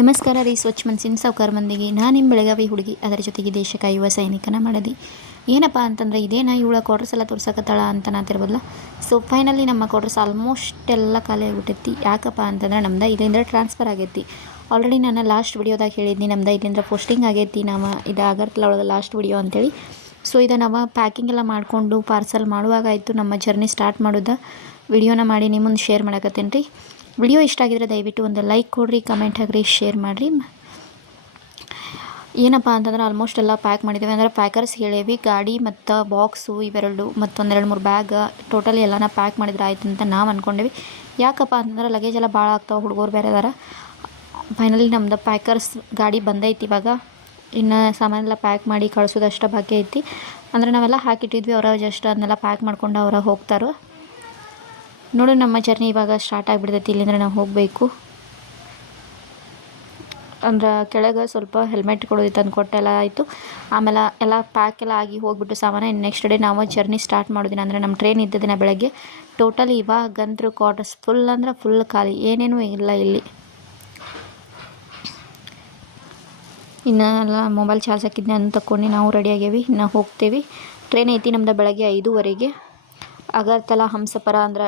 ನಮಸ್ಕಾರ ರೀ. ಸ್ವಚ್ಛ ಮನಸ್ಸಿನ ಸಾವುಕಾರ ಮಂದಿಗೆ ನಾನು ನಿಮ್ಮ ಬೆಳಗಾವಿ ಹುಡುಗಿ, ಅದರ ಜೊತೆಗೆ ದೇಶ ಕಾಯುವ ಸೈನಿಕನ ಮಾಡದಿ. ಏನಪ್ಪ ಅಂತಂದರೆ ಇದೇನ ಇವಳ ಕ್ವಾರ್ಟರ್ಸ್ ಎಲ್ಲ ತೋರ್ಸಕತ್ತಾಳ ಅಂತ ನಾತಿರ್ಬೋದಲ್ಲ. ಸೊ ಫೈನಲಿ ನಮ್ಮ ಕ್ವಾರ್ಟರ್ಸ್ ಆಲ್ಮೋಸ್ಟ್ ಎಲ್ಲ ಖಾಲಿ ಆಗಿಬಿಟ್ಟೈತಿ. ಯಾಕಪ್ಪ ಅಂತಂದ್ರೆ ನಮ್ದು ಇಲ್ಲಿಂದ ಟ್ರಾನ್ಸ್ಫರ್ ಆಗೈತಿ. ಆಲ್ರೆಡಿ ನಾನು ಲಾಸ್ಟ್ ವಿಡಿಯೋದಾಗ ಹೇಳಿದ್ನಿ ನಮ್ದು ಇಲ್ಲಿಂದ ಪೋಸ್ಟಿಂಗ್ ಆಗೈತಿ. ನಾವು ಇದು ಆಗರ್ತಲ್ಲ ಒಳಗೆ ಲಾಸ್ಟ್ ವಿಡಿಯೋ ಅಂತೇಳಿ. ಸೊ ಇದು ನಾವು ಪ್ಯಾಕಿಂಗ್ ಎಲ್ಲ ಮಾಡಿಕೊಂಡು ಪಾರ್ಸಲ್ ಮಾಡುವಾಗ ಆಯಿತು ನಮ್ಮ ಜರ್ನಿ ಸ್ಟಾರ್ಟ್ ಮಾಡೋದು ವಿಡಿಯೋನ ಮಾಡಿ ನಿಮ್ಮ ಮುಂದೆ ಶೇರ್ ಮಾಡಕತ್ತೇನೆ ರೀ. ವಿಡಿಯೋ ಇಷ್ಟ ಆಗಿದ್ರೆ ದಯವಿಟ್ಟು ಒಂದು ಲೈಕ್ ಕೊಡಿರಿ, ಕಮೆಂಟ್ ಹಾಕಿರಿ, ಶೇರ್ ಮಾಡಿರಿ. ಏನಪ್ಪ ಅಂತಂದ್ರೆ ಆಲ್ಮೋಸ್ಟ್ ಎಲ್ಲ ಪ್ಯಾಕ್ ಮಾಡಿದ್ದೇವೆ. ಅಂದರೆ ಪ್ಯಾಕರ್ಸ್ ಹೇಳೇವಿ ಗಾಡಿ ಮತ್ತು ಬಾಕ್ಸು ಇವೆರಡು ಮತ್ತೊಂದೆರಡು ಮೂರು ಬ್ಯಾಗ್ ಟೋಟಲಿ ಎಲ್ಲನ ಪ್ಯಾಕ್ ಮಾಡಿದ್ರೆ ಆಯ್ತು ಅಂತ ನಾವು ಅಂದ್ಕೊಂಡೇವಿ. ಯಾಕಪ್ಪ ಅಂತಂದ್ರೆ ಲಗೇಜ್ ಎಲ್ಲ ಭಾಳ ಆಗ್ತಾವೆ, ಹುಡುಗರು ಬೇರೆ ಅದಾರ. ಫೈನಲಿ ನಮ್ದು ಪ್ಯಾಕರ್ಸ್ ಗಾಡಿ ಬಂದೈತಿ. ಇವಾಗ ಇನ್ನು ಸಾಮಾನೆಲ್ಲ ಪ್ಯಾಕ್ ಮಾಡಿ ಕಳಿಸೋದಷ್ಟು ಬಾಕಿ ಐತಿ. ಅಂದರೆ ನಾವೆಲ್ಲ ಹಾಕಿಟ್ಟಿದ್ವಿ, ಅವರ ಜಸ್ಟ್ ಅದನ್ನೆಲ್ಲ ಪ್ಯಾಕ್ ಮಾಡ್ಕೊಂಡು ಅವರ ಹೋಗ್ತಾರೋ. ನೋಡಿ ನಮ್ಮ ಜರ್ನಿ ಇವಾಗ ಸ್ಟಾರ್ಟ್ ಆಗಿಬಿಡ್ತೈತಿ. ಇಲ್ಲಿಂದ್ರೆ ನಾವು ಹೋಗಬೇಕು. ಅಂದ್ರೆ ಕೆಳಗೆ ಸ್ವಲ್ಪ ಹೆಲ್ಮೆಟ್ಗಳು ತಂದು ಕೊಟ್ಟೆಲ್ಲ ಆಯಿತು. ಆಮೇಲೆ ಎಲ್ಲ ಪ್ಯಾಕ್ ಎಲ್ಲ ಆಗಿ ಹೋಗ್ಬಿಟ್ಟು ಸಾಮಾನು ನೆಕ್ಸ್ಟ್ ಡೇ ನಾವು ಜರ್ನಿ ಸ್ಟಾರ್ಟ್ ಮಾಡೋದಿನ. ಅಂದರೆ ನಮ್ಮ ಟ್ರೈನ್ ಇದ್ದದಿನ ಬೆಳಗ್ಗೆ. ಟೋಟಲಿ ಇವಾಗಂತೂ ಕ್ವಾರ್ಟರ್ಸ್ ಫುಲ್ ಅಂದ್ರೆ ಫುಲ್ ಖಾಲಿ, ಏನೇನೂ ಇಲ್ಲ ಇಲ್ಲಿ. ಇನ್ನು ಎಲ್ಲ ಮೊಬೈಲ್ ಚಾರ್ಜ್ ಹಾಕಿದ್ನಿ ಅಂತ ತಗೊಂಡು ನಾವು ರೆಡಿ ಆಗೇವಿ. ಇನ್ನು ಹೋಗ್ತೇವೆ. ಟ್ರೈನ್ ಐತಿ ನಮ್ದು ಬೆಳಗ್ಗೆ 5:30ಗೆ. ಅಗರ್ತಲಾ ಹಂಸಪರ ಅಂದ್ರೆ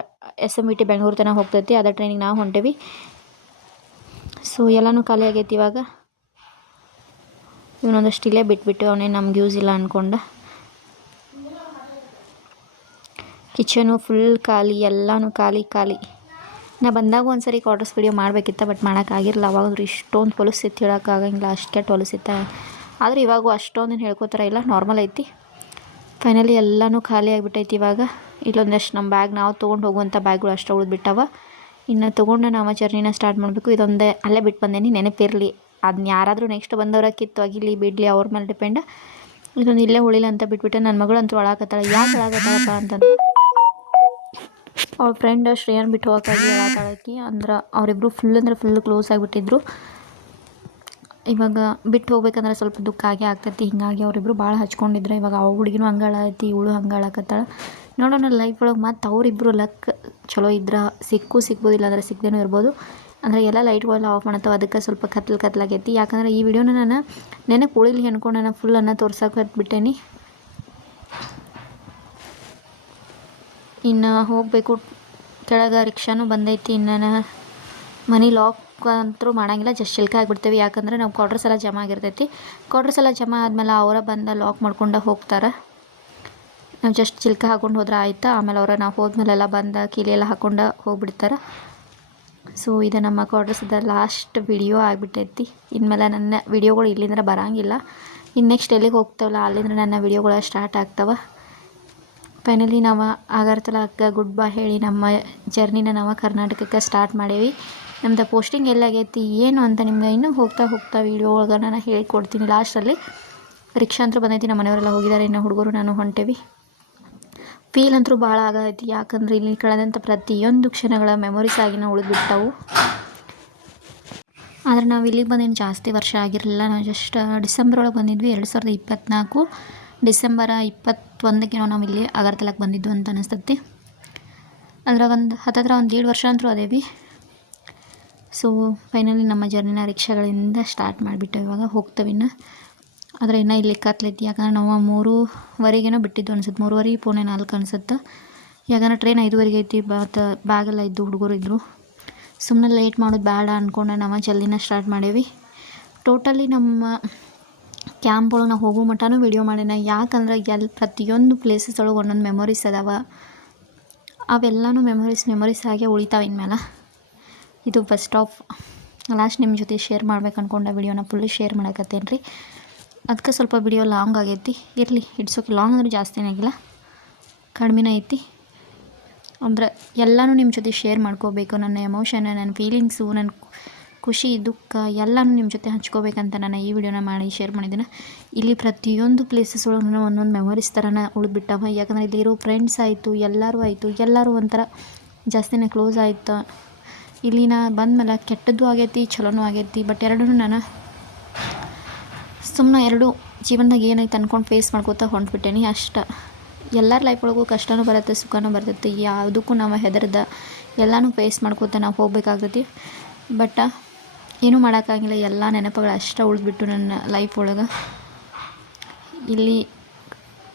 SMVT ಬೆಂಗಳೂರು ತನಕ ಹೋಗ್ತೈತಿ. ಅದೇ ಟ್ರೈನಿಗೆ ನಾವು ಹೊಂಟೇವಿ. ಸೊ ಎಲ್ಲನೂ ಖಾಲಿ ಆಗೈತಿ ಇವಾಗ. ಇವನೊಂದಷ್ಟು ಇಲ್ಲೇ ಬಿಟ್ಬಿಟ್ಟು ಅವನೇನು ನಮ್ಗೆ ಯೂಸ್ ಇಲ್ಲ ಅಂದ್ಕೊಂಡ. ಕಿಚನು ಫುಲ್ ಖಾಲಿ, ಎಲ್ಲನೂ ಖಾಲಿ. ನಾ ಬಂದಾಗ ಒಂದು ಸರಿ ಕ್ವಾರ್ಟರ್ಸ್ ವಿಡಿಯೋ ಮಾಡಬೇಕಿತ್ತು, ಬಟ್ ಮಾಡೋಕ್ಕಾಗಿರಲ್ಲ. ಅವಾಗಂದ್ರೆ ಇಷ್ಟೊಂದು ಹೊಲಸಿತ್ತು, ಹೇಳೋಕ್ಕಾಗಂಗಿಲ್ಲ, ಅಷ್ಟು ಕೆಟ್ಟ ಹೊಲಸಿತ್ತು. ಆದರೆ ಇವಾಗೂ ಅಷ್ಟೊಂದೇನು ಹೇಳ್ಕೊತಾರ ಇಲ್ಲ, ನಾರ್ಮಲ್ ಐತಿ. ಫೈನಲಿ ಎಲ್ಲನೂ ಖಾಲಿ ಆಗಿಬಿಟ್ಟೈತಿ ಇವಾಗ. ಇಲ್ಲೊಂದಷ್ಟು ನಮ್ಮ ಬ್ಯಾಗ್ ನಾವು ತೊಗೊಂಡು ಹೋಗುವಂಥ ಬ್ಯಾಗ್ಗಳು ಅಷ್ಟು ಉಳಿದ್ಬಿಟ್ಟವ. ಇನ್ನು ತೊಗೊಂಡು ನಾವು ಜರ್ನಿನ ಸ್ಟಾರ್ಟ್ ಮಾಡಬೇಕು. ಇದೊಂದೇ ಅಲ್ಲೇ ಬಿಟ್ಟು ಬಂದೇನಿ, ನೆನಪಿರಲಿ. ಅದನ್ನ ಯಾರಾದರೂ ನೆಕ್ಸ್ಟ್ ಬಂದವರ ಕಿತ್ತು ಅಗಿಲಿ ಬಿಡಲಿ ಅವ್ರ ಮೇಲೆ ಡಿಪೆಂಡ್. ಇದೊಂದು ಇಲ್ಲೇ ಉಳಿಲ್ಲ ಅಂತ ಬಿಟ್ಬಿಟ್ಟೆ. ನನ್ನ ಮಗಳಂತೂ ಒಳಾಕತ್ತಾಳೆ. ಯಾಕೆ ಒಳಾಕತ್ತಾಳಪ್ಪ ಅಂತಂದ್ರೆ ಅವ್ಳ ಫ್ರೆಂಡ್ ಶ್ರೇಯನ್ ಬಿಟ್ಟು ಹೋಗೋಕ್ಕಾಗಿ ಒಳಾಕತ್ತಾಳಕಿ. ಅಂದ್ರೆ ಅವರಿಬ್ಬರು ಫುಲ್ ಅಂದ್ರೆ ಫುಲ್ ಕ್ಲೋಸ್ ಆಗಿಬಿಟ್ಟಿದ್ರು. ಇವಾಗ ಬಿಟ್ಟು ಹೋಗ್ಬೇಕಂದ್ರೆ ಸ್ವಲ್ಪ ದುಃಖ ಆಗೇ ಆಗ್ತೈತಿ. ಹೀಗಾಗಿ ಅವರಿಬ್ಬರು ಭಾಳ ಹಚ್ಕೊಂಡಿದ್ರು. ಇವಾಗ ಅವ ಹುಡುಗಿನೂ ಹಂಗಾಳೈತಿ, ಇವಳು ಹಂಗಾಳಕತ್ತಾಳ. ನೋಡೋಣ ಲೈಫ್ ಒಳಗೆ ಮತ್ತು ಅವರಿಬ್ಬರು ಲಕ್ ಚಲೋ ಇದ್ರೆ ಸಿಗ್ಬೋದು, ಇಲ್ಲಾಂದ್ರೆ ಸಿಗದೇನೂ ಇರ್ಬೋದು. ಅಂದರೆ ಎಲ್ಲ ಲೈಟ್ಗಳೆಲ್ಲ ಆಫ್ ಮಾಡತ್ತವ, ಅದಕ್ಕೆ ಸ್ವಲ್ಪ ಕತ್ಲಾಗೈತಿ. ಯಾಕಂದ್ರೆ ಈ ವಿಡಿಯೋನ ನಾನು ನೆನಪು ಉಳಿಲಿ ಅಂದ್ಕೊಂಡು ನಾನು ಫುಲ್ಲನ್ನು ತೋರ್ಸೋಕೆ ಹತ್ಬಿಟ್ಟೇನಿ. ಇನ್ನು ಹೋಗಬೇಕು. ಕೆಳಗೆ ರಿಕ್ಷಾನೂ ಬಂದೈತಿ. ಇನ್ನು ಮನಿ ಲಾಕ್ ಅಂತೂ ಮಾಡೋಂಗಿಲ್ಲ, ಜಸ್ಟ್ ಚಿಲ್ಕ ಆಗಿಬಿಡ್ತೇವೆ. ಯಾಕಂದರೆ ನಾವು ಕ್ವಾರ್ಟರ್ಸ್ ಎಲ್ಲ ಜಮಾ ಆಗಿರ್ತೈತಿ. ಕ್ವಾರ್ಟರ್ಸ್ ಎಲ್ಲ ಜಮಾ ಆದಮೇಲೆ ಅವರ ಬಂದು ಲಾಕ್ ಮಾಡ್ಕೊಂಡು ಹೋಗ್ತಾರೆ. ನಾವು ಜಸ್ಟ್ ಚಿಲ್ಕ ಹಾಕ್ಕೊಂಡು ಹೋದ್ರೆ ಆಯ್ತು. ಆಮೇಲೆ ನಾವು ಹೋದ್ಮೇಲೆಲ್ಲ ಬಂದು ಕೀಲಿ ಎಲ್ಲ ಹಾಕ್ಕೊಂಡು ಹೋಗ್ಬಿಡ್ತಾರೆ. ಸೊ ಇದು ನಮ್ಮ ಕ್ವಾರ್ಟರ್ಸ್ದ ಲಾಸ್ಟ್ ವಿಡಿಯೋ ಆಗಿಬಿಟ್ಟೈತಿ. ಇನ್ಮೇಲೆ ನನ್ನ ವಿಡಿಯೋಗಳು ಇಲ್ಲಿಂದ ಬರೋಂಗಿಲ್ಲ. ಇನ್ನು ನೆಕ್ಸ್ಟ್ ಎಲ್ಲಿಗೆ ಹೋಗ್ತಾವಲ್ಲ ಅಲ್ಲಿಂದ ನನ್ನ ವಿಡಿಯೋಗಳು ಸ್ಟಾರ್ಟ್ ಆಗ್ತವೆ. ಫೈನಲಿ ನಾವು ಆಗರ್ತಲಕ್ಕೆ ಗುಡ್ ಬೈ ಹೇಳಿ ನಮ್ಮ ಜರ್ನಿನ ನಾವು ಕರ್ನಾಟಕಕ್ಕೆ ಸ್ಟಾರ್ಟ್ ಮಾಡೇವಿ. ನಮ್ಮದು ಪೋಸ್ಟಿಂಗ್ ಎಲ್ಲಾಗೈತಿ ಏನು ಅಂತ ನಿಮ್ಗೆ ಇನ್ನೂ ಹೋಗ್ತಾ ವೀಡಿಯೋ ಒಳಗೆ ನಾನು ಹೇಳಿಕೊಡ್ತೀನಿ ಲಾಸ್ಟಲ್ಲಿ. ರಿಕ್ಷಾ ಅಂತೂ ಬಂದೈತಿ, ನಮ್ಮ ಮನೆಯವರೆಲ್ಲ ಹೋಗಿದ್ದಾರೆ. ಇನ್ನು ಹುಡುಗರು ನಾನು ಹೊಂಟೇವಿ. ಫೀಲ್ ಅಂತೂ ಭಾಳ ಆಗೈತಿ. ಯಾಕಂದ್ರೆ ಇಲ್ಲಿ ಕಳೆದಂಥ ಪ್ರತಿಯೊಂದು ಕ್ಷಣಗಳ ಮೆಮೊರೀಸ್ ಆಗಿ ನಾವು ಉಳಿದ್ಬಿಟ್ಟವು. ಆದರೆ ನಾವು ಇಲ್ಲಿಗೆ ಬಂದೇನು ಜಾಸ್ತಿ ವರ್ಷ ಆಗಿರಲಿಲ್ಲ. ನಾವು ಜಸ್ಟ್ ಡಿಸೆಂಬರ್ ಒಳಗೆ ಬಂದಿದ್ವಿ. 2024 ಡಿಸೆಂಬರ್ 21ಕ್ಕೆ ನಾವು ಇಲ್ಲಿ ಅಗರ್ತಲಕ್ಕೆ ಬಂದಿದ್ದು ಅಂತ ಅನಿಸ್ತೈತಿ. ಅದ್ರಾಗ ಒಂದು ಹತ್ತತ್ರ 1.5 ವರ್ಷ ಅಂತೂ ಅದೇವಿ. ಸೊ ಫೈನಲಿ ನಮ್ಮ ಜರ್ನಿನ ರಿಕ್ಷಾಗಳಿಂದ ಸ್ಟಾರ್ಟ್ ಮಾಡಿಬಿಟ್ಟು ಇವಾಗ ಹೋಗ್ತೇವಿನ್ನು. ಆದರೆ ಇನ್ನೂ ಇಲ್ಲಿ ಕತ್ಲೈತಿ. ಯಾಕಂದ್ರೆ ನಾವು 3:15 ಬಿಟ್ಟಿದ್ದು ಅನ್ಸುತ್ತೆ. 3:15 ಪೌಣೆ 4 ಅನ್ಸುತ್ತೆ. ಯಾಕಂದ್ರೆ ಟ್ರೈನ್ 5:30 ಐತಿ. ಬ್ಯಾಗೆಲ್ಲ ಇದ್ದು ಹುಡುಗರು ಇದ್ದರು. ಸುಮ್ಮನೆ ಲೇಟ್ ಮಾಡೋದು ಬೇಡ ಅಂದ್ಕೊಂಡು ನಾವು ಜಲ್ದಿನ ಸ್ಟಾರ್ಟ್ ಮಾಡೇವಿ. ಟೋಟಲಿ ನಮ್ಮ ಕ್ಯಾಂಪ್ ಒಳಗೆ ನಾವು ಹೋಗೋ ಮಟ್ಟನೂ ವಿಡಿಯೋ ಮಾಡೇನ. ಯಾಕಂದ್ರೆ ಪ್ರತಿಯೊಂದು ಪ್ಲೇಸಸ್ ಒಳಗೆ ಒಂದೊಂದು ಮೆಮೊರೀಸ್ ಅದಾವೆ. ಅವೆಲ್ಲನೂ ಮೆಮೊರೀಸ್ ಆಗೇ ಉಳಿತಾವೆ ಇನ್ಮೇಲೆ. ಇದು ಫಸ್ಟ್ ಸ್ಟಾಪ್. ಲಾಸ್ಟ್ ನಿಮ್ಮ ಜೊತೆ ಶೇರ್ ಮಾಡ್ಬೇಕು ಅಂದ್ಕೊಂಡ ವಿಡಿಯೋನ ಫುಲ್ಲು ಶೇರ್ ಮಾಡಕತ್ತೇನೆ ರೀ. ಅದಕ್ಕೆ ಸ್ವಲ್ಪ ವಿಡಿಯೋ ಲಾಂಗ್ ಆಗೈತಿ. ಇರಲಿ, ಇಟ್ಸೋಕೆ ಲಾಂಗ್ ಅಂದ್ರೆ ಜಾಸ್ತಿನೇ ಆಗಿಲ್ಲ, ಕಡಿಮೆನೇ ಐತಿ. ಅಂದರೆ ಎಲ್ಲನೂ ನಿಮ್ಮ ಜೊತೆ ಶೇರ್ ಮಾಡ್ಕೋಬೇಕು. ನನ್ನ ಎಮೋಷನ್, ನನ್ನ ಫೀಲಿಂಗ್ಸು, ನನ್ನ ಖುಷಿ ದುಃಖ ಎಲ್ಲನೂ ನಿಮ್ಮ ಜೊತೆ ಹಂಚ್ಕೋಬೇಕಂತ ನಾನು ಈ ವಿಡಿಯೋನ ಮಾಡಿ ಶೇರ್ ಮಾಡಿದ್ದೀನಿ. ಇಲ್ಲಿ ಪ್ರತಿಯೊಂದು ಪ್ಲೇಸಸ್ ಒಳಗೆ ಒಂದೊಂದು ಮೆಮೊರೀಸ್ ಥರನ ಉಳಿದ್ಬಿಟ್ಟವ. ಯಾಕಂದರೆ ಇಲ್ಲಿ ಇರೋ ಫ್ರೆಂಡ್ಸ್ ಆಯಿತು, ಎಲ್ಲರೂ ಒಂಥರ ಜಾಸ್ತಿನೇ ಕ್ಲೋಸ್ ಆಯಿತು. ಇಲ್ಲಿ ನಾ ಬಂದಮೇಲೆ ಕೆಟ್ಟದ್ದು ಆಗೈತಿ, ಚಲೋನೂ ಆಗೈತಿ. ಬಟ್ ಎರಡೂ ನಾನು ಸುಮ್ಮನೆ ಜೀವನದಾಗ ಏನೈತೆ ಅಂದ್ಕೊಂಡು ಫೇಸ್ ಮಾಡ್ಕೋತಾ ಹೊಂಟ್ಬಿಟ್ಟೇನಿ ಅಷ್ಟೆ. ಎಲ್ಲರ ಲೈಫ್ ಒಳಗೂ ಕಷ್ಟನೂ ಬರುತ್ತೆ, ಸುಖನೂ ಬರ್ತೈತಿ. ಯಾವುದಕ್ಕೂ ನಾವು ಹೆದರ್ದ ಎಲ್ಲನೂ ಫೇಸ್ ಮಾಡ್ಕೋತ ನಾವು ಹೋಗ್ಬೇಕಾಗ್ತೈತಿ. ಬಟ್ ಏನೂ ಮಾಡೋಕ್ಕಾಗಿಲ್ಲ, ಎಲ್ಲ ನೆನಪುಗಳು ಅಷ್ಟೇ ಉಳಿದ್ಬಿಟ್ಟು ನನ್ನ ಲೈಫ್ ಒಳಗೆ. ಇಲ್ಲಿ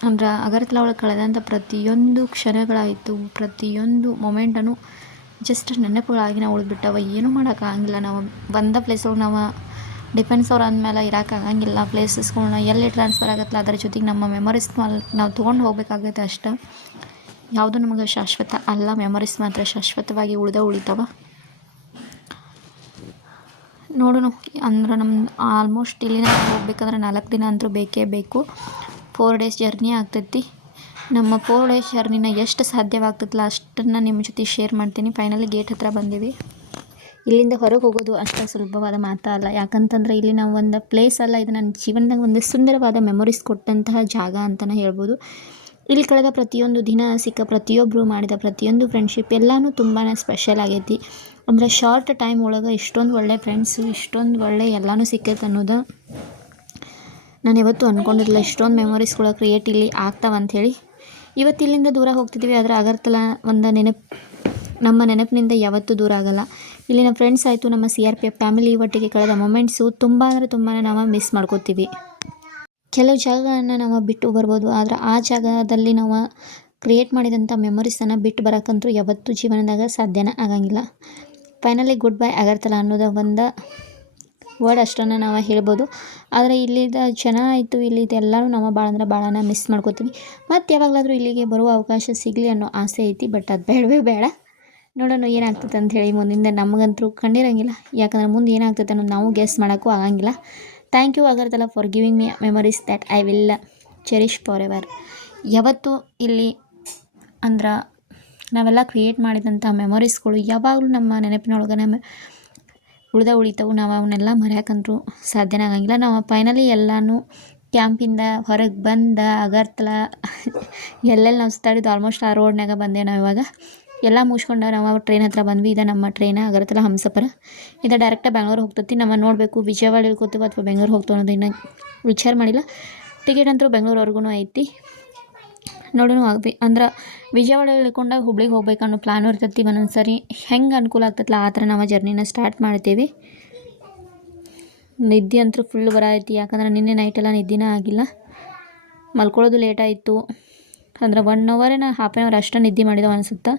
ಅಂದ್ರೆ ಅಗರ್ತಲಾ ಒಳಗೆ ಕಳೆದಂಥ ಪ್ರತಿಯೊಂದು ಕ್ಷಣಗಳಾಯಿತು, ಪ್ರತಿಯೊಂದು ಮೊಮೆಂಟನು ಜಸ್ಟ್ ನೆನಪುಗಳಾಗಿ ನಾವು ಉಳಿದ್ಬಿಟ್ಟವ. ಏನೂ ಮಾಡೋಕ್ಕಾಗಿಲ್ಲ. ನಾವು ಬಂದ ಪ್ಲೇಸ್ ಒಳಗೆ ನಾವು ಡಿಫೆನ್ಸ್ ಅವ್ರು ಅಂದಮೇಲೆ ಇರೋಕ್ಕಾಗಂಗಿಲ್ಲ. ಪ್ಲೇಸಸ್ಗಳ್ನ ಎಲ್ಲಿ ಟ್ರಾನ್ಸ್ಫರ್ ಆಗತ್ತಲ್ಲ ಅದ್ರ ಜೊತೆಗೆ ನಮ್ಮ ಮೆಮೊರೀಸ್ ನಾವು ತೊಗೊಂಡು ಹೋಗ್ಬೇಕಾಗೈತೆ ಅಷ್ಟೆ. ಯಾವುದೂ ನಮಗೆ ಶಾಶ್ವತ ಅಲ್ಲ, ಮೆಮೊರೀಸ್ ಮಾತ್ರ ಶಾಶ್ವತವಾಗಿ ಉಳಿತಾವ. ನೋಡೋಣ ಅಂದ್ರೆ ನಮ್ಮ ಆಲ್ಮೋಸ್ಟ್ ಇಲ್ಲಿ ನಾವು ಹೋಗ್ಬೇಕಂದ್ರೆ 4 ದಿನ ಅಂತೂ ಬೇಕೇ ಬೇಕು. 4 ಡೇಸ್ ಜರ್ನಿ ಆಗ್ತೈತಿ. ನಮ್ಮ 4 ಡೇಸ್ ಜರ್ನಿನ ಎಷ್ಟು ಸಾಧ್ಯವಾಗ್ತೈತಲ್ಲ ಅಷ್ಟನ್ನು ನಿಮ್ಮ ಜೊತೆ ಶೇರ್ ಮಾಡ್ತೀನಿ. ಫೈನಲಿ ಗೇಟ್ ಹತ್ರ ಬಂದೀವಿ. ಇಲ್ಲಿಂದ ಹೊರಗೆ ಹೋಗೋದು ಅಷ್ಟು ಸುಲಭವಾದ ಮಾತಲ್ಲ. ಯಾಕಂತಂದ್ರೆ ಇಲ್ಲಿ ನಾವು ಒಂದು ಪ್ಲೇಸ್ ಅಲ್ಲ, ಇದು ನನ್ನ ಜೀವನದಾಗ ಒಂದು ಸುಂದರವಾದ ಮೆಮೊರೀಸ್ ಕೊಟ್ಟಂತಹ ಜಾಗ ಅಂತಲೇ ಹೇಳ್ಬೋದು. ಇಲ್ಲಿ ಕಳೆದ ಪ್ರತಿಯೊಂದು ದಿನ, ಸಿಕ್ಕ ಪ್ರತಿಯೊಬ್ಬರು ಮಾಡಿದ ಪ್ರತಿಯೊಂದು ಫ್ರೆಂಡ್ಶಿಪ್ ಎಲ್ಲನೂ ತುಂಬಾ ಸ್ಪೆಷಲ್ ಆಗೈತಿ. ಅಂದರೆ ಶಾರ್ಟ್ ಟೈಮ್ ಒಳಗೆ ಇಷ್ಟೊಂದು ಒಳ್ಳೆ ಫ್ರೆಂಡ್ಸು, ಇಷ್ಟೊಂದು ಒಳ್ಳೆ ಎಲ್ಲನೂ ಸಿಕ್ಕೈತೆ ಅನ್ನೋದು ನಾನು ಯಾವತ್ತೂ ಅಂದ್ಕೊಂಡಿರಲಿಲ್ಲ. ಇಷ್ಟೊಂದು ಮೆಮೊರೀಸ್ಗಳು ಕ್ರಿಯೇಟ್ ಇಲ್ಲಿ ಆಗ್ತಾವಂಥೇಳಿ. ಇವತ್ತು ಇಲ್ಲಿಂದ ದೂರ ಹೋಗ್ತಿದ್ದೀವಿ, ಆದರೆ ಅಗರ್ತಲಾ ಒಂದು ನಮ್ಮ ನೆನಪಿನಿಂದ ಯಾವತ್ತೂ ದೂರ ಆಗಲ್ಲ. ಇಲ್ಲಿನ ಫ್ರೆಂಡ್ಸ್ ಆಯಿತು, ನಮ್ಮ CRPF ಫ್ಯಾಮಿಲಿ ಒಟ್ಟಿಗೆ ಕಳೆದ ಮೊಮೆಂಟ್ಸು ತುಂಬ ಅಂದರೆ ತುಂಬಾ ನಾವು ಮಿಸ್ ಮಾಡ್ಕೋತೀವಿ. ಕೆಲವು ಜಾಗಗಳನ್ನು ನಾವು ಬಿಟ್ಟು ಬರ್ಬೋದು, ಆದರೆ ಆ ಜಾಗದಲ್ಲಿ ನಾವು ಕ್ರಿಯೇಟ್ ಮಾಡಿದಂಥ ಮೆಮೊರೀಸನ್ನು ಬಿಟ್ಟು ಬರೋಕ್ಕಂತೂ ಯಾವತ್ತೂ ಜೀವನದಾಗ ಸಾಧ್ಯನೇ ಆಗಂಗಿಲ್ಲ. ಫೈನಲಿ ಗುಡ್ ಬೈ ಅಗರ್ತಲಾ ಅನ್ನೋದು ಒಂದು ವರ್ಡ್ ಅಷ್ಟನ್ನು ನಾವು ಹೇಳ್ಬೋದು. ಆದರೆ ಇಲ್ಲಿದ್ದ ಜನ ಆಯಿತು, ಇಲ್ಲಿದ್ದು ಎಲ್ಲರೂ ನಾವು ಭಾಳ ಅಂದ್ರೆ ಭಾಳನ ಮಿಸ್ ಮಾಡ್ಕೋತೀವಿ. ಮತ್ತು ಯಾವಾಗಲಾದರೂ ಇಲ್ಲಿಗೆ ಬರುವ ಅವಕಾಶ ಸಿಗಲಿ ಅನ್ನೋ ಆಸೆ ಐತಿ. ಬಟ್ ಅದು ಬೇಡವೇ ಬೇಡ. ನೋಡೋಣ ಏನಾಗ್ತದೆ ಅಂಥೇಳಿ. ಮುಂದಿಂದ ನಮಗಂತೂ ಕಂಡಿರಂಗಿಲ್ಲ, ಯಾಕಂದ್ರೆ ಮುಂದೆ ಏನಾಗ್ತದೆ ಅನ್ನೋದು ನಾವು ಗೆಸ್ ಮಾಡೋಕ್ಕೂ ಆಗಂಗಿಲ್ಲ. Thank you Agartala for giving me memories that I will cherish forever. ಯಾವತ್ತೂ ಇಲ್ಲಿ ಅಂದ್ರೆ ನಾವೆಲ್ಲ ಕ್ರಿಯೇಟ್ ಮಾಡಿದಂಥ ಮೆಮೊರೀಸ್ಗಳು ಯಾವಾಗಲೂ ನಮ್ಮ ನೆನಪಿನೊಳಗೆ ಉಳಿತಾವು. ನಾವು ಅವನ್ನೆಲ್ಲ ಮರೆಯೋಕ್ಕಂತೂ ಸಾಧ್ಯನೇ ಆಗಂಗಿಲ್ಲ. ನಾವು ಫೈನಲಿ ಎಲ್ಲನೂ ಕ್ಯಾಂಪಿಂದ ಹೊರಗೆ ಬಂದ ಅಗರ್ತಲಾ ಎಲ್ಲೆಲ್ಲಿ ನಾವು ಸುತ್ತಾಡಿದ್ದು ಆಲ್ಮೋಸ್ಟ್ ಆ ರೋಡ್ನಾಗ ಬಂದೆ. ನಾವು ಇವಾಗ ಎಲ್ಲ ಮುಗಿಸ್ಕೊಂಡು ನಾವು ಟ್ರೈನ್ ಹತ್ರ ಬಂದ್ವಿ. ಇದು ನಮ್ಮ ಟ್ರೈನ ಅಗರ್ತಲಾ ಹಂಸಫರ್. ಇದು ಡೈರೆಕ್ಟಾಗಿ ಬೆಂಗಳೂರು ಹೋಗ್ತೈತಿ. ನಮ್ಮ ನೋಡಬೇಕು ವಿಜಯವಾಡ ಇಳ್ಕೊತೀವಿ ಅಥವಾ ಬೆಂಗಳೂರು ಹೋಗ್ತೀವಿ ಅನ್ನೋದು ಇನ್ನೂ ವಿಚಾರ ಮಾಡಿಲ್ಲ. ಟಿಕೆಟ್ ಅಂತೂ ಬೆಂಗಳೂರುವರೆಗೂ ಐತಿ. ನೋಡೋಣ ಅಂದ್ರೆ ವಿಜಯವಾಡ ಇಳ್ಕೊಂಡಾಗ ಹುಬ್ಳಿಗೆ ಹೋಗ್ಬೇಕು ಅನ್ನೋ ಪ್ಲ್ಯಾನು ಇರ್ತೈತಿ. ಒಂದೊಂದು ಸರಿ ಹೆಂಗೆ ಅನುಕೂಲ ಆಗ್ತೈತಲ್ಲ ಆ ಥರ ನಾವು ಜರ್ನಿನ ಸ್ಟಾರ್ಟ್ ಮಾಡ್ತೀವಿ. ನಿದ್ದೆ ಅಂತೂ ಫುಲ್ ಬರೈತಿ, ಯಾಕಂದ್ರೆ ನಿನ್ನೆ ನೈಟೆಲ್ಲ ನಿದ್ದೆನೇ ಆಗಿಲ್ಲ. ಮಲ್ಕೊಳ್ಳೋದು ಲೇಟ್ ಆಯಿತು. ಅಂದ್ರೆ 1 ಅವರೇನ ಹಾಫ್ ಆನ್ ಅವರ್ ಅಷ್ಟೇ ನಿದ್ದೆ ಮಾಡಿದವು ಅನಿಸುತ್ತೆ.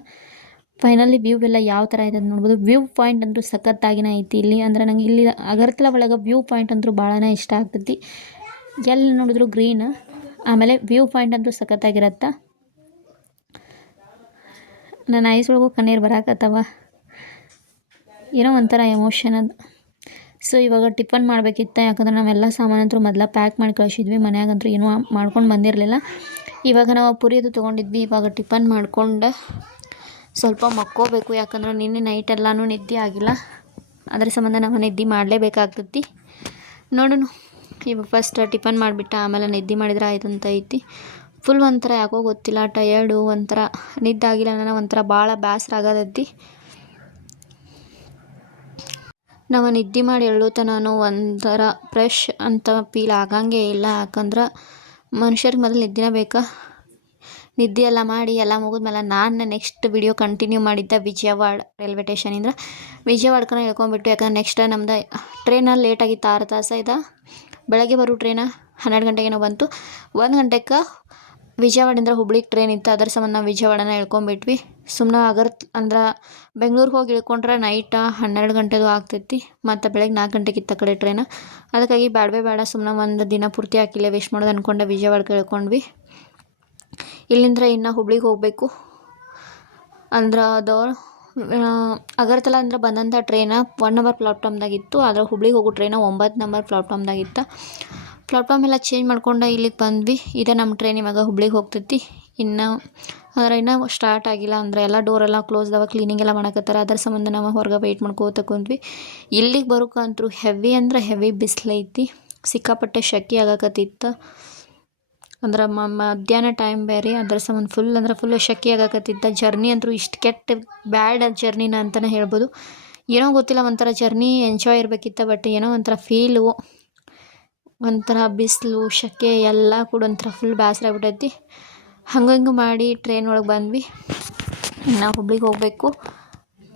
ಫೈನಲಿ ವ್ಯೂ ಎಲ್ಲ ಯಾವ ಥರ ಇದೆ ಅಂತ ನೋಡ್ಬೋದು. ವ್ಯೂ ಪಾಯಿಂಟ್ ಅಂತೂ ಸಖತ್ತಾಗಿನೇ ಐತಿ ಇಲ್ಲಿ. ಅಂದ್ರೆ ನಂಗೆ ಇಲ್ಲಿ ಅಗರ್ತಲಾ ಒಳಗೆ ವ್ಯೂ ಪಾಯಿಂಟ್ ಅಂತೂ ಭಾಳನೇ ಇಷ್ಟ ಆಗ್ತೈತಿ. ಎಲ್ಲಿ ನೋಡಿದ್ರು ಗ್ರೀನ್, ಆಮೇಲೆ ವ್ಯೂ ಪಾಯಿಂಟ್ ಅಂತೂ ಸಖತ್ತಾಗಿರತ್ತೆ. ನನ್ನ ಐಸ್ ಒಳಗೂ ಕಣ್ಣೀರು ಬರಾಕತ್ತವ, ಏನೋ ಒಂಥರ ಎಮೋಷನ್ ಅದು. ಸೊ ಇವಾಗ ಟಿಫನ್ ಮಾಡಬೇಕಿತ್ತು, ಯಾಕಂದ್ರೆ ನಾವೆಲ್ಲ ಸಾಮಾನಂತೂ ಮೊದಲ ಪ್ಯಾಕ್ ಮಾಡಿ ಕಳಿಸಿದ್ವಿ. ಮನ್ಯಾಗಂತೂ ಏನೂ ಮಾಡ್ಕೊಂಡು ಬಂದಿರಲಿಲ್ಲ. ಇವಾಗ ನಾವು ಪುರಿಯೋದು ತೊಗೊಂಡಿದ್ವಿ. ಇವಾಗ ಟಿಫನ್ ಮಾಡ್ಕೊಂಡು ಸ್ವಲ್ಪ ಮಕ್ಕೋಬೇಕು, ಯಾಕಂದ್ರೆ ನಿನ್ನೆ ನೈಟ್ ಎಲ್ಲನೂ ನಿದ್ದೆ ಆಗಿಲ್ಲ. ಅದ್ರ ಸಂಬಂಧ ನಾವು ನಿದ್ದೆ ಮಾಡಲೇಬೇಕಾಗ್ತೈತಿ. ನೋಡೋಣ, ಇವಾಗ ಫಸ್ಟ್ ಟಿಫನ್ ಮಾಡಿಬಿಟ್ಟು ಆಮೇಲೆ ನಿದ್ದೆ ಮಾಡಿದ್ರೆ ಆಯ್ತು ಅಂತ ಐತಿ. ಫುಲ್ ಒಂಥರ ಯಾಕೋ ಗೊತ್ತಿಲ್ಲ, ಟಯರ್ಡು, ಒಂಥರ ನಿದ್ದೆ ಆಗಿಲ್ಲ, ನಾನು ಒಂಥರ ಭಾಳ ಬೇಸರ ಆಗೋದೈತಿ. ನಾವು ನಿದ್ದೆ ಮಾಡಿ ನಾನು ಒಂಥರ ಫ್ರೆಶ್ ಅಂತ ಫೀಲ್ ಆಗಂಗೆ ಇಲ್ಲ. ಯಾಕಂದ್ರೆ ಮನುಷ್ಯರಿಗೆ ಮೊದಲು ನಿದ್ದೆನೇ ಬೇಕಾ. ನಿದ್ದೆ ಎಲ್ಲ ಮಾಡಿ ಎಲ್ಲ ಮುಗಿದ್ಮೇಲೆ ನಾನು ನೆಕ್ಸ್ಟ್ ವಿಡಿಯೋ ಕಂಟಿನ್ಯೂ ಮಾಡಿದ್ದೆ ವಿಜಯವಾಡ ರೈಲ್ವೆ ಸ್ಟೇಷನಿಂದ. ವಿಜಯವಾಡಕ್ಕೆ ಇಳ್ಕೊಂಬಿಟ್ಟು, ಯಾಕಂದ್ರೆ ನೆಕ್ಸ್ಟ್ ನಮ್ದು ಟ್ರೈನಲ್ಲಿ ಲೇಟಾಗಿತ್ತು. 6 ತಾಸು ಇದೆ. ಬೆಳಗ್ಗೆ ಬರೋ ಟ್ರೈನ 12 ಗಂಟೆಗೇನೋ ಬಂತು. 1 ಗಂಟೆಗೆ ವಿಜಯವಾಡಿಂದ ಹುಬ್ಳಿಗೆ ಟ್ರೈನ್ ಇತ್ತು. ಅದರ ಸಂಬಂಧ ನಾವು ವಿಜಯವಾಡನ ಇಳ್ಕೊಂಬಿಟ್ವಿ. ಸುಮ್ಮನೆ ಅಂದ್ರೆ ಬೆಂಗ್ಳೂರಿಗೆ ಹೋಗಿ ಇಳ್ಕೊಂಡ್ರೆ ನೈಟ್ 12 ಗಂಟೆದು ಆಗ್ತೈತಿ. ಮತ್ತು ಬೆಳಗ್ಗೆ 4 ಗಂಟೆಗೆ ಇತ್ತು ಆ ಕಡೆ ಟ್ರೈನ. ಅದಕ್ಕಾಗಿ ಬೇಡ ಸುಮ್ಮನೆ ಒಂದು ದಿನ ಪೂರ್ತಿ ಹಾಕಿಲ್ಲ ವೇಸ್ಟ್ ಮಾಡೋದು ಅಂದ್ಕೊಂಡೆ ವಿಜಯವಾಡಕ್ಕೆ ಇಳ್ಕೊಂಡ್ವಿ. ಇಲ್ಲಿಂದ ಇನ್ನು ಹುಬ್ಳಿಗೆ ಹೋಗಬೇಕು. ಅಂದ್ರೆ ಅದು ಅಗರ್ತಲಾ ಅಂದ್ರೆ ಬಂದಂಥ ಟ್ರೈನ 1 ನಂಬರ್ ಪ್ಲಾಟ್ಫಾರ್ಮ್ದಾಗಿತ್ತು. ಆದರೆ ಹುಬ್ಳಿಗೆ ಹೋಗೋ ಟ್ರೈನ 9 ನಂಬರ್ ಪ್ಲಾಟ್ಫಾರ್ಮ್ದಾಗಿತ್ತು. ಪ್ಲಾಟ್ಫಾರ್ಮ್ ಎಲ್ಲ ಚೇಂಜ್ ಮಾಡ್ಕೊಂಡು ಇಲ್ಲಿಗೆ ಬಂದ್ವಿ. ಇದೇ ನಮ್ಮ ಟ್ರೈನ್ ಇವಾಗ ಹುಬ್ಳಿಗೆ ಹೋಗ್ತೈತಿ. ಇನ್ನೂ ಸ್ಟಾರ್ಟ್ ಆಗಿಲ್ಲ. ಅಂದರೆ ಎಲ್ಲ ಡೋರೆಲ್ಲ ಕ್ಲೋಸ್ ಅದಾವ, ಕ್ಲೀನಿಂಗ್ ಎಲ್ಲ ಮಾಡಕತ್ತಾರ. ಅದರ ಸಂಬಂಧ ನಾವು ಹೊರಗೆ ವೆಯ್ಟ್ ಮಾಡ್ಕೋತ ಕುಂತ್ವಿ. ಇಲ್ಲಿಗೆ ಬರೋಕ್ಕಂತೂ ಹೆವಿ ಅಂದ್ರೆ ಹೆವಿ ಬಿಸಿಲೈತಿ. ಸಿಕ್ಕಾಪಟ್ಟೆ ಶೆಕೆ ಆಗಕತ್ತಿತ್ತು. ಅಂದ್ರೆ ಮಧ್ಯಾಹ್ನ ಟೈಮ್ ಬೇರೆ, ಅದ್ರ ಸಂಬಂಧ ಫುಲ್ ಶೆಕೆ ಆಗಕತ್ತಿತ್ತು. ಜರ್ನಿ ಅಂತೂ ಇಷ್ಟು ಕೆಟ್ಟ ಬ್ಯಾಡ್ ಜರ್ನಿನ ಅಂತಲೇ ಹೇಳ್ಬೋದು. ಏನೋ ಗೊತ್ತಿಲ್ಲ, ಒಂಥರ ಜರ್ನಿ ಎಂಜಾಯ್ ಇರಬೇಕಿತ್ತು. ಬಟ್ ಏನೋ ಒಂಥರ ಫೀಲು, ಒಂಥರ ಬಿಸಿಲು ಶೆಕೆ ಎಲ್ಲ ಕೂಡ ಒಂಥರ ಫುಲ್ ಬೇಸರ ಆಗ್ಬಿಟ್ಟೈತಿ. ಹಂಗೆ ಮಾಡಿ ಟ್ರೈನ್ ಒಳಗೆ ಬಂದ್ವಿ. ನಾವು ಹುಬ್ಳಿಗೆ ಹೋಗಬೇಕು.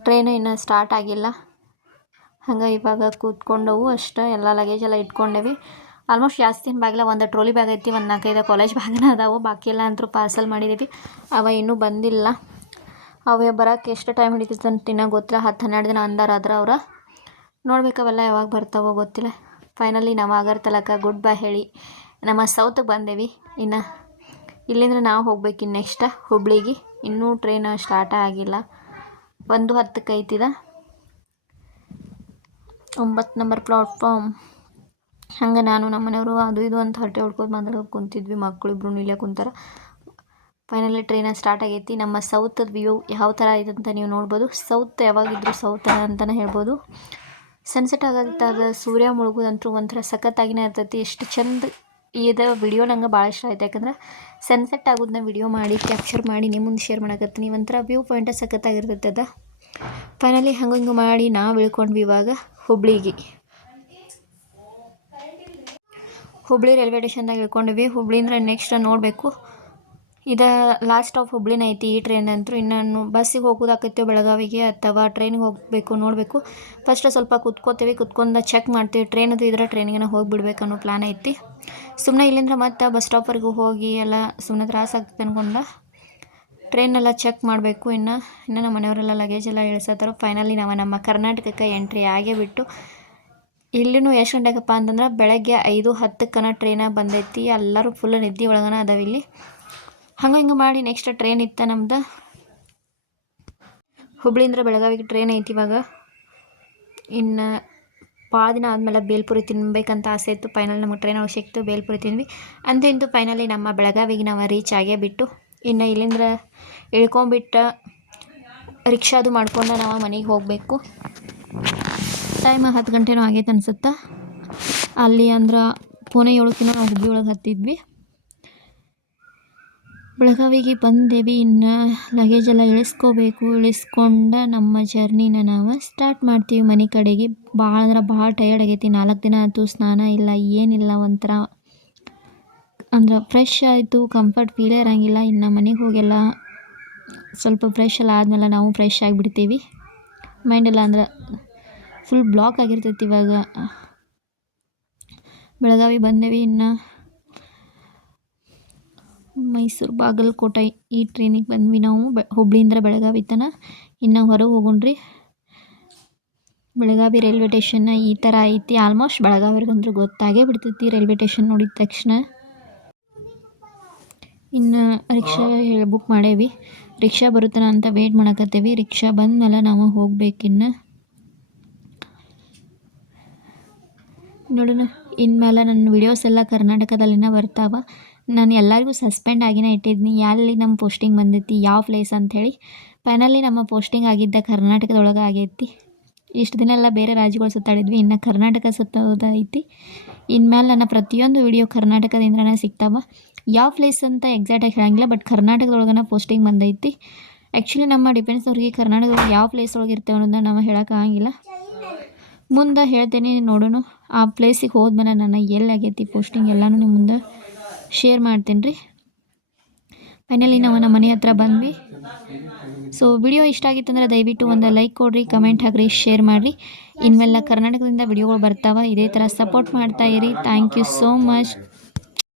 ಟ್ರೈನು ಇನ್ನೂ ಸ್ಟಾರ್ಟ್ ಆಗಿಲ್ಲ. ಹಂಗೆ ಇವಾಗ ಕೂತ್ಕೊಂಡವು ಅಷ್ಟೇ. ಎಲ್ಲ ಲಗೇಜ್ ಎಲ್ಲ ಇಟ್ಕೊಂಡೇವಿ. ಆಲ್ಮೋಸ್ಟ್ ಜಾಸ್ತಿ ಏನು ಬ್ಯಾಗಿಲ್ಲ, ಒಂದು ಟ್ರೋಲಿ ಬ್ಯಾಗ್ ಐತಿ, ಒಂದು 4-5 ಕಾಲೇಜ್ ಬ್ಯಾಗ್ನ ಅದಾವು. ಬಾಕಿ ಎಲ್ಲ ಅಂತೂ ಪಾರ್ಸಲ್ ಮಾಡಿದ್ದೀವಿ. ಅವ ಇನ್ನೂ ಬಂದಿಲ್ಲ. ಅವೇ ಬರೋಕ್ಕೆ ಎಷ್ಟು ಟೈಮ್ ಹಿಡಿತೈತೆ ಅಂತ ಇನ್ನೂ ಗೊತ್ತಿಲ್ಲ. 10-12 ದಿನ ಅಂದಾರಾದ್ರೆ ಅವ್ರು. ನೋಡ್ಬೇಕು ಅವೆಲ್ಲ ಯಾವಾಗ ಬರ್ತಾವೋ ಗೊತ್ತಿಲ್ಲ. ಫೈನಲಿ ನಾವು ಅಗರ್ತಲಕ್ಕೆ ಗುಡ್ ಬೈ ಹೇಳಿ ನಮ್ಮ ಸೌತ್ಗೆ ಬಂದೇವಿ. ಇನ್ನು ಇಲ್ಲಿಂದ ನಾವು ಹೋಗ್ಬೇಕು ಇನ್ನು ನೆಕ್ಸ್ಟ್ ಹುಬ್ಳಿಗೆ. ಇನ್ನೂ ಟ್ರೈನ್ ಸ್ಟಾರ್ಟೇ ಆಗಿಲ್ಲ. 1:10 ಐತಿದ 9 ನಂಬರ್ ಪ್ಲಾಟ್ಫಾರ್ಮ್. ಹಂಗೆ ನಾನು ನಮ್ಮ ಮನೆಯವರು ಅದು ಇದು ಅಂತ ಹರಟೆ ಹೊಡ್ಕೋದು ಮಾತಾಡೋದು ಕುಂತಿದ್ವಿ. ಮಕ್ಕಳಿಬ್ರು ಇಲ್ಲೇ ಕುಂತಾರೆ. ಫೈನಲಿ ಟ್ರೈನ್ ಸ್ಟಾರ್ಟ್ ಆಗೈತಿ. ನಮ್ಮ ಸೌತದ ವ್ಯೂ ಯಾವ ಥರ ಐತೆ ಅಂತ ನೀವು ನೋಡ್ಬೋದು. ಸೌತ್ ಯಾವಾಗಿದ್ದರೂ ಸೌತ್ ಅಂತಲೇ ಹೇಳ್ಬೋದು. ಸನ್ಸೆಟ್ ಆಗೋದಾಗ ಸೂರ್ಯ ಮುಳುಗೋದಂತೂ ಒಂಥರ ಸಖತ್ತಾಗಿನೇ ಇರ್ತೈತಿ. ಎಷ್ಟು ಚಂದ ಇದು ವಿಡಿಯೋ ನಂಗೆ ಭಾಳ ಇಷ್ಟ ಆಯ್ತು. ಯಾಕಂದ್ರೆ ಸನ್ಸೆಟ್ ಆಗೋದನ್ನ ವಿಡಿಯೋ ಮಾಡಿ ಕ್ಯಾಪ್ಚರ್ ಮಾಡಿ ನಿಮ್ಮ ಮುಂದೆ ಶೇರ್ ಮಾಡಕತ್ತೀನಿ. ಒಂಥರ ವ್ಯೂ ಪಾಯಿಂಟ ಸಖತ್ತಾಗಿರ್ತೈತೆ ಅದು. ಫೈನಲಿ ಹಂಗೆ ಹಿಂಗೆ ಮಾಡಿ ನಾವು ಇಳ್ಕೊಂಡ್ವಿ ಇವಾಗ ಹುಬ್ಳಿಗೆ. ಹುಬ್ಳಿ ರೈಲ್ವೆ ಸ್ಟೇಷನ್ದಾಗ ಇಳ್ಕೊಂಡಿವಿ. ಹುಬ್ಳಿಂದ್ರೆ ನೆಕ್ಸ್ಟ್ ನೋಡಬೇಕು. ಇದು ಲಾಸ್ಟ್ ಸ್ಟಾಪ್ ಹುಬ್ಳಿನ ಐತಿ ಈ ಟ್ರೈನ್ ಅಂತೂ. ಇನ್ನು ಬಸ್ಸಿಗೆ ಹೋಗೋದಾಕೈತೇವೆ ಬೆಳಗಾವಿಗೆ ಅಥವಾ ಟ್ರೈನಿಗೆ ಹೋಗಬೇಕು ನೋಡಬೇಕು. ಫಸ್ಟ್ ಸ್ವಲ್ಪ ಕುತ್ಕೋತೀವಿ, ಕುತ್ಕೊಂಡು ಚೆಕ್ ಮಾಡ್ತೀವಿ. ಟ್ರೈನದು ಇದ್ರೆ ಟ್ರೈನಿಗೆ ಹೋಗಿಬಿಡ್ಬೇಕು ಅನ್ನೋ ಪ್ಲ್ಯಾನ್ ಐತಿ. ಸುಮ್ಮನೆ ಇಲ್ಲಿಂದ ಮತ್ತೆ ಬಸ್ ಸ್ಟಾಪ್ವರೆಗೂ ಹೋಗಿ ಎಲ್ಲ ಸುಮ್ಮನೆ ತ್ರಾಸ ಆಗ್ತದೆ ಅನ್ಕೊಂಡು ಟ್ರೈನೆಲ್ಲ ಚೆಕ್ ಮಾಡಬೇಕು. ಇನ್ನು ನಮ್ಮ ಮನೆಯವರೆಲ್ಲ ಲಗೇಜ್ ಎಲ್ಲ ಇಳಿಸತ್ತಾರ. ಫೈನಲಿ ನಾವು ನಮ್ಮ ಕರ್ನಾಟಕಕ್ಕೆ ಎಂಟ್ರಿ ಆಗೇ ಬಿಟ್ಟು. ಇಲ್ಲಿನೂ ಎಷ್ಟು ಗಂಟೆಗಪ್ಪ ಅಂತಂದ್ರೆ ಬೆಳಗ್ಗೆ 5:10 ಟ್ರೈನ ಬಂದೈತಿ. ಎಲ್ಲರೂ ಫುಲ್ ನಿದ್ದೆ ಒಳಗನ ಅದಾವ ಇಲ್ಲಿ. ಹಂಗೆ ಹಿಂಗೆ ಮಾಡಿ ನೆಕ್ಸ್ಟ್ ಟ್ರೈನ್ ಇತ್ತು ನಮ್ದು. ಹುಬ್ಳಿಂದ ಬೆಳಗಾವಿಗೆ ಟ್ರೈನ್ ಐತಿ ಇವಾಗ. ಇನ್ನು ಭಾಳ ದಿನ ಆದಮೇಲೆ ಬೇಲ್ಪುರಿ ತಿನ್ಬೇಕಂತ ಆಸೆ ಇತ್ತು. ಫೈನಲ್ ನಮಗೆ ಟ್ರೈನ್ ಒಳಗೆ ಸಿಕ್ತು, ಬೇಲ್ಪುರಿ ತಿಂದ್ವಿ. ಅಂತೂ ಫೈನಲಿ ನಮ್ಮ ಬೆಳಗಾವಿಗೆ ನಾವು ರೀಚ್ ಆಗೇ ಬಿಟ್ಟು. ಇನ್ನು ಇಲ್ಲಿಂದ ಇಳ್ಕೊಂಬಿಟ್ಟು ರಿಕ್ಷಾದು ಮಾಡ್ಕೊಂಡು ನಾವು ಮನೆಗೆ ಹೋಗಬೇಕು. ಟೈಮ್ 10 ಗಂಟೆನೂ ಆಗೈತೆ ಅನ್ಸುತ್ತೆ. ಅಲ್ಲಿ ಅಂದ್ರೆ ಪುಣೆ 7 ನಾವು ಹುಬ್ಳಿ ಒಳಗೆ ಹತ್ತಿದ್ವಿ. ಬೆಳಗಾವಿಗೆ ಬಂದೇವಿ. ಇನ್ನು ಲಗೇಜ್ ಎಲ್ಲ ಇಳಿಸ್ಕೋಬೇಕು. ಇಳಿಸ್ಕೊಂಡು ನಮ್ಮ ಜರ್ನಿನ ನಾವು ಸ್ಟಾರ್ಟ್ ಮಾಡ್ತೀವಿ ಮನೆ ಕಡೆಗೆ. ಭಾಳ ಅಂದ್ರೆ ಭಾಳ ಟಯರ್ಡ್ ಆಗೈತಿ. 4 ದಿನ ಆಯಿತು, ಸ್ನಾನ ಇಲ್ಲ ಏನಿಲ್ಲ. ಒಂಥರ ಅಂದ್ರೆ ಫ್ರೆಶ್ ಆಯಿತು, ಕಂಫರ್ಟ್ ಫೀಲೇ ಇರೋಂಗಿಲ್ಲ. ಇನ್ನು ಮನೆಗೆ ಹೋಗೆಲ್ಲ ಸ್ವಲ್ಪ ಫ್ರೆಶ್ ಎಲ್ಲ ಆದಮೇಲೆ ನಾವು ಫ್ರೆಶ್ ಆಗಿಬಿಡ್ತೀವಿ. ಮೈಂಡೆಲ್ಲ ಅಂದ್ರೆ ಫುಲ್ ಬ್ಲಾಕ್ ಆಗಿರ್ತೈತಿ. ಇವಾಗ ಬೆಳಗಾವಿ ಬಂದೇವಿ. ಇನ್ನು ಮೈಸೂರು ಬಾಗಲಕೋಟೆ ಈ ಟ್ರೈನಿಗೆ ಬಂದ್ವಿ ನಾವು ಹುಬ್ಳಿಯಿಂದ ಬೆಳಗಾವಿ ತನ. ಇನ್ನು ಹೊರಗೆ ಹೋಗೋಣ್ರಿ. ಬೆಳಗಾವಿ ರೈಲ್ವೆ ಸ್ಟೇಷನ್ನ ಈ ಥರ ಐತಿ. ಆಲ್ಮೋಸ್ಟ್ ಬೆಳಗಾವಿಗಂದ್ರೂ ಗೊತ್ತಾಗೇ ಬಿಡ್ತೈತಿ ರೈಲ್ವೆ ಸ್ಟೇಷನ್ ನೋಡಿದ ತಕ್ಷಣ. ಇನ್ನು ರಿಕ್ಷಾ ಬುಕ್ ಮಾಡೇವಿ. ರಿಕ್ಷಾ ಬರುತ್ತಾನ ಅಂತ ವೇಟ್ ಮಾಡಕತ್ತೇವಿ. ರಿಕ್ಷಾ ಬಂದಮೇಲೆ ನಾವು ಹೋಗ್ಬೇಕಿನ್ನು. ನೋಡೋಣ ಇನ್ಮೇಲೆ ನನ್ನ ವಿಡಿಯೋಸ್ ಎಲ್ಲ ಕರ್ನಾಟಕದಲ್ಲಿನ ಬರ್ತಾವೆ. ನಾನು ಎಲ್ಲರಿಗೂ ಸಸ್ಪೆಂಡ್ ಆಗಿನೇ ಇಟ್ಟಿದ್ದೀನಿ ಎಲ್ಲಿ ನಮ್ಮ ಪೋಸ್ಟಿಂಗ್ ಬಂದೈತಿ, ಯಾವ ಪ್ಲೇಸ್ ಅಂಥೇಳಿ. ಫೈನಲಿ ನಮ್ಮ ಪೋಸ್ಟಿಂಗ್ ಆಗಿದ್ದ ಕರ್ನಾಟಕದೊಳಗೆ ಆಗೈತಿ. ಇಷ್ಟು ದಿನ ಎಲ್ಲ ಬೇರೆ ರಾಜ್ಯಗಳು ಸುತ್ತಾಡಿದ್ವಿ. ಇನ್ನು ಕರ್ನಾಟಕ ಸುತ್ತೋದೈತಿ. ಇನ್ಮೇಲೆ ನನ್ನ ಪ್ರತಿಯೊಂದು ವಿಡಿಯೋ ಕರ್ನಾಟಕದಿಂದನೇ ಸಿಗ್ತಾವೆ. ಯಾವ ಪ್ಲೇಸ್ ಅಂತ ಎಕ್ಸಾಕ್ಟಾಗಿ ಹೇಳಂಗಿಲ್ಲ, ಬಟ್ ಕರ್ನಾಟಕದೊಳಗನ ಪೋಸ್ಟಿಂಗ್ ಬಂದೈತಿ. ಆ್ಯಕ್ಚುಲಿ ನಮ್ಮ ಡಿಫೆನ್ಸ್ದವ್ರಿಗೆ ಕರ್ನಾಟಕದೊಳಗೆ ಯಾವ ಪ್ಲೇಸ್ ಒಳಗೆ ಇರ್ತೇವೆ ಅನ್ನೋದನ್ನ ನಾವು ಹೇಳೋಕ್ಕಾಗಿಲ್ಲ. ಮುಂದೆ ಹೇಳ್ತೇನೆ, ನೋಡೋಣ. ಆ ಪ್ಲೇಸಿಗೆ ಹೋದ್ಮೇಲೆ ನಾನು ಎಲ್ಲಿ ಆಗೈತಿ ಪೋಸ್ಟಿಂಗ್ ಎಲ್ಲನೂ ನಿಮ್ಮ ಮುಂದೆ ಶೇರ್ ಮಾಡ್ತೀನಿ ರೀ. ಫೈನಲಿ ನಾವು ನಮ್ಮ ಮನೆ ಹತ್ರ ಬಂದ್ವಿ. ಸೊ ವಿಡಿಯೋ ಇಷ್ಟ ಆಗಿತ್ತಂದ್ರೆ ದಯವಿಟ್ಟು ಒಂದು ಲೈಕ್ ಕೊಡಿರಿ, ಕಮೆಂಟ್ ಹಾಕಿರಿ, ಶೇರ್ ಮಾಡಿರಿ. ಇನ್ಮೇಲೆ ಕರ್ನಾಟಕದಿಂದ ವಿಡಿಯೋಗಳು ಬರ್ತಾವೆ. ಇದೇ ಥರ ಸಪೋರ್ಟ್ ಮಾಡ್ತಾಯಿರಿ. Thank you so much.